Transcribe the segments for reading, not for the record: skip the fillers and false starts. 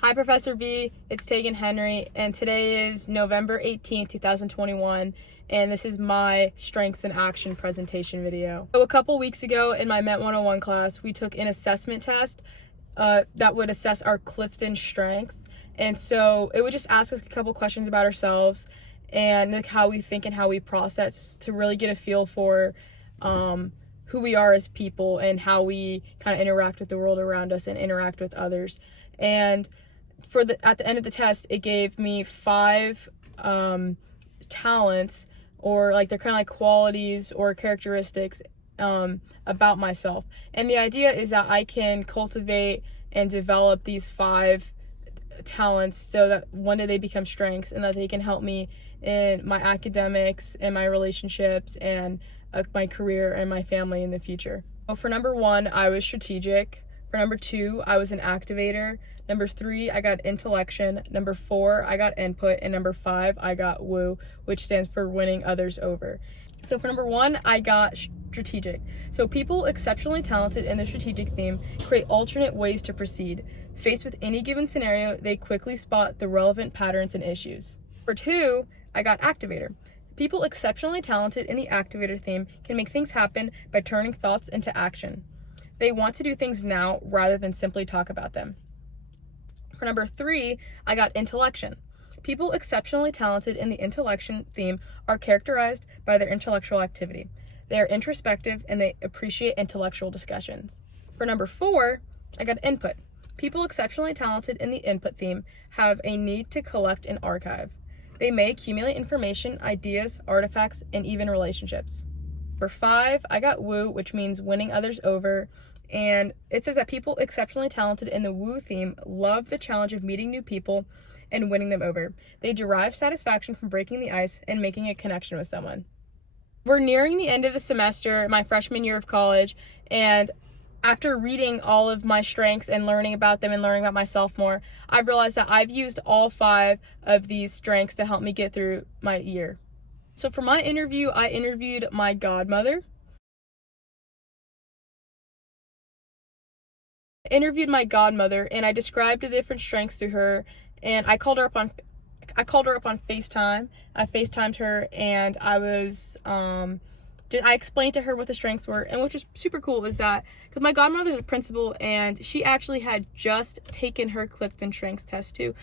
Hi, Professor B. It's Taygen Henry, and today is November 18th, 2021, and this is my Strengths in Action presentation video. So a couple weeks ago in my MENT 101 class, we took an assessment test that would assess our Clifton strengths. And so it would just ask us a couple questions about ourselves and like how we think and how we process to really get a feel for who we are as people and how we kind of interact with the world around us and interact with others. And at the end of the test, it gave me 5 talents, or like they're kind of like qualities or characteristics about myself. And the idea is that I can cultivate and develop these 5 talents so that one day they become strengths and that they can help me in my academics and my relationships and my career and my family in the future. So for number 1, I was strategic. For number 2, I was an activator. Number 3, I got intellection. Number 4, I got input. And number 5, I got woo, which stands for winning others over. So for number 1, I got strategic. So people exceptionally talented in the strategic theme create alternate ways to proceed. Faced with any given scenario, they quickly spot the relevant patterns and issues. For 2, I got activator. People exceptionally talented in the activator theme can make things happen by turning thoughts into action. They want to do things now rather than simply talk about them. For number 3, I got intellection. People exceptionally talented in the intellection theme are characterized by their intellectual activity. They are introspective and they appreciate intellectual discussions. For number 4, I got input. People exceptionally talented in the input theme have a need to collect and archive. They may accumulate information, ideas, artifacts, and even relationships. For 5, I got woo, which means winning others over. And it says that people exceptionally talented in the woo theme love the challenge of meeting new people and winning them over. They derive satisfaction from breaking the ice and making a connection with someone. We're nearing the end of the semester, my freshman year of college, and after reading all of my strengths and learning about them and learning about myself more, I realized that I've used all 5 of these strengths to help me get through my year. So for my interview, I interviewed my godmother. And I described the different strengths to her, and I called her up on FaceTime. I FaceTimed her, and I explained to her what the strengths were. And which is super cool is that because my godmother is a principal and she actually had just taken her Clifton strengths test too.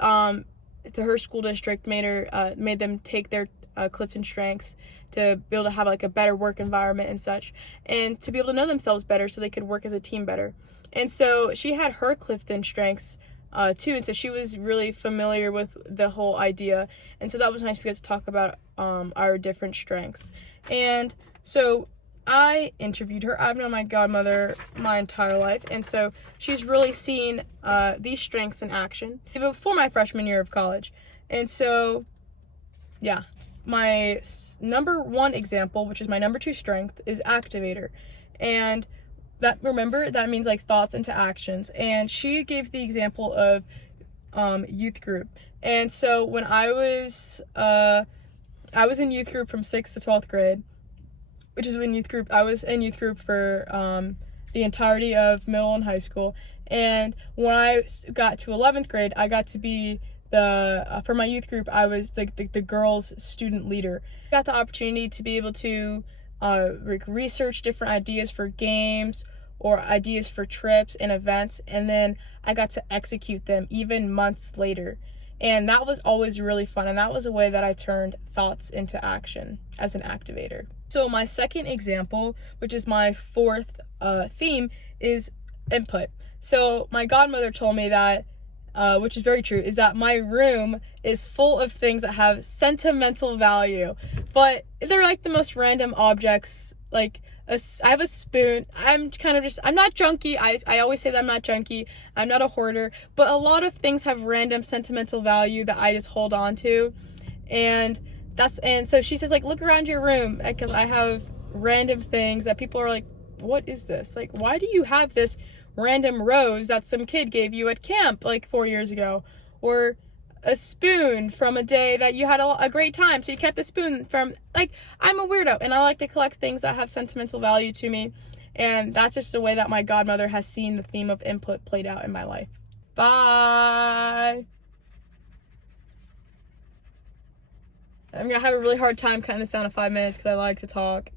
Her school district made them take their Clifton strengths to be able to have like a better work environment and such, and to be able to know themselves better so they could work as a team better. And so she had her Clifton strengths too, and so she was really familiar with the whole idea, and so that was nice because to talk about our different strengths. And so I interviewed her. I've known my godmother my entire life, and so she's really seen these strengths in action before my freshman year of college. And so yeah, my number 1 example, which is my number 2 strength, is activator. And that means like thoughts into actions. And she gave the example of youth group. And so when I was in youth group from 6th to 12th grade, which is when I was in youth group for the entirety of middle and high school. And when I got to 11th grade, I got to be for my youth group, I was the girls' student leader. I got the opportunity to be able to research different ideas for games or ideas for trips and events, and then I got to execute them even months later. And that was always really fun, and that was a way that I turned thoughts into action as an activator. So my second example, which is my 4th theme, is input. So my godmother told me that, which is very true, is that my room is full of things that have sentimental value, but they're like the most random objects. Like I have a spoon. I'm not junky. I always say that I'm not junky. I'm not a hoarder, but a lot of things have random sentimental value that I just hold on to. And so she says, like, look around your room, because I have random things that people are like, what is this? Like, why do you have this random rose that some kid gave you at camp like 4 years ago? Or a spoon from a day that you had a great time, so you kept the spoon from, like, I'm a weirdo and I like to collect things that have sentimental value to me, and that's just the way that my godmother has seen the theme of input played out in my life. Bye. I'm gonna have a really hard time cutting this down to 5 minutes because I like to talk.